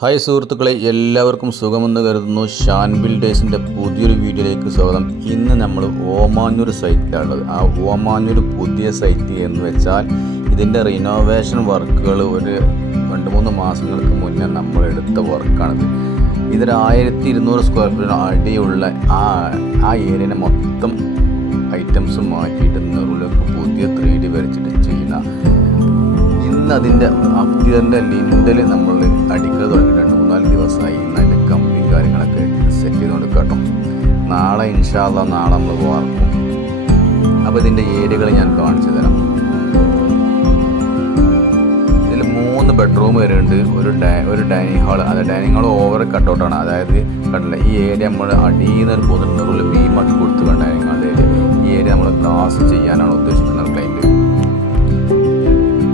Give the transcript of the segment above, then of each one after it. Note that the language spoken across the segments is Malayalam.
ഹായ് സുഹൃത്തുക്കളെ, എല്ലാവർക്കും സുഖമെന്ന് കരുതുന്നു. ഷാൻ ബിൽഡേഴ്സിൻ്റെ പുതിയൊരു വീഡിയോയിലേക്ക് സ്വാഗതം. ഇന്ന് നമ്മൾ ഓമാനൂർ സൈറ്റിലാണുള്ളത്. ആ ഓമാനൂർ പുതിയ സൈറ്റ് എന്ന് വെച്ചാൽ ഇതിൻ്റെ റിനോവേഷൻ വർക്കുകൾ ഒരു 2-3 മാസങ്ങൾക്ക് മുന്നേ നമ്മൾ എടുത്ത വർക്കാണിത്. ഇതൊരു 1200 സ്ക്വയർ ഫീറ്റ് അടിയുള്ള ആ ഏരിയനെ മൊത്തം ഐറ്റംസ് മാറ്റിയിട്ട് നെറുലേക്ക് പുതിയ 3D വരച്ചിട്ട് ചെയ്യുന്ന അതിൻ്റെ അഫ്തിയറിൻ്റെ ലിൻഡൽ നമ്മൾ അടിക്കുക തുടങ്ങിയിട്ട് 3-4 ദിവസമായി. നല്ല കമ്പി കാര്യങ്ങളൊക്കെ സെറ്റ് ചെയ്ത് കൊടുക്കാട്ടോ. നാളെ ഇൻഷാ അല്ലാഹ് നാളെ നമ്മൾ വാർക്കും. അപ്പോൾ ഇതിൻ്റെ ഏരിയകൾ ഞാൻ കാണിച്ചു തരാം. ഇതിൽ 3 ബെഡ്റൂം വരുന്നുണ്ട്, ഒരു ഡൈനിങ് ഹാൾ. അത് ഡൈനിങ് ഹാൾ ഓവർ കട്ടൗട്ടാണ്. അതായത് കണ്ടില്ല, ഈ ഏരിയ നമ്മൾ അടിയിൽ നിന്ന് പോകുന്ന ബീമാക്കി കൊടുത്തു ഡൈനിങ് ഹാളിൻ്റെ ഏരിയ. ഈ ഏരിയ നമ്മൾ ഗ്ലാസ് ചെയ്യാനാണ് ഉദ്ദേശിക്കുന്നത് ക്ലൈൻറ്റ്.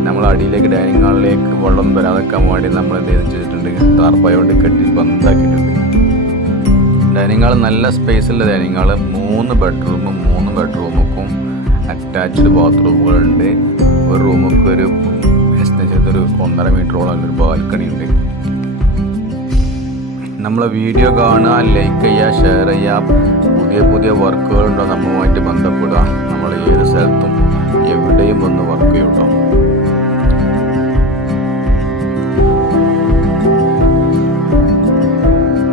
നമ്മൾ അടിയിലേക്ക് ഡൈനിങ് ഹാളിലേക്ക് വെള്ളം വരാതെക്കാൻ വേണ്ടി നമ്മൾ എന്ത് ചെയ്തിട്ടുണ്ട്, ടാർപ്പായ കൊണ്ട് കെട്ടി ബന്ധാക്കിയിട്ടുണ്ട്. ഡൈനിങ് ഹാൾ നല്ല സ്പേസുള്ള ഡൈനിങ് ഹാൾ. 3 ബെഡ്റൂമും 3 ബെഡ്റൂമുക്കും അറ്റാച്ച്ഡ് ബാത്റൂമുകളുണ്ട്. ഒരു റൂമൊക്കെ ഒരു 1.5 മീറ്ററോളം ഒരു ബാൽക്കണി ഉണ്ട്. നമ്മളെ വീഡിയോ കാണുക, ലൈക്ക് ചെയ്യുക, ഷെയർ ചെയ്യുക. പുതിയ വർക്കുകളുണ്ടോ നമ്മളുമായിട്ട് ബന്ധപ്പെടുക. നമ്മൾ ഏത് സ്ഥലത്തും എവിടെയും വന്ന് വർക്ക് ചെയ്യട്ടോ.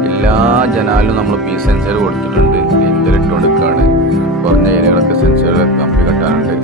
എല്ലാ ജനാലും നമ്മൾ പി സെൻസർ കൊടുത്തിട്ടുണ്ട്. ലിൻഡർ ഇട്ട് കൊടുക്കുകയാണ്. കുറഞ്ഞ ഏരിയകളൊക്കെ സെൻസർ കമ്പി കെട്ടാനുണ്ട്.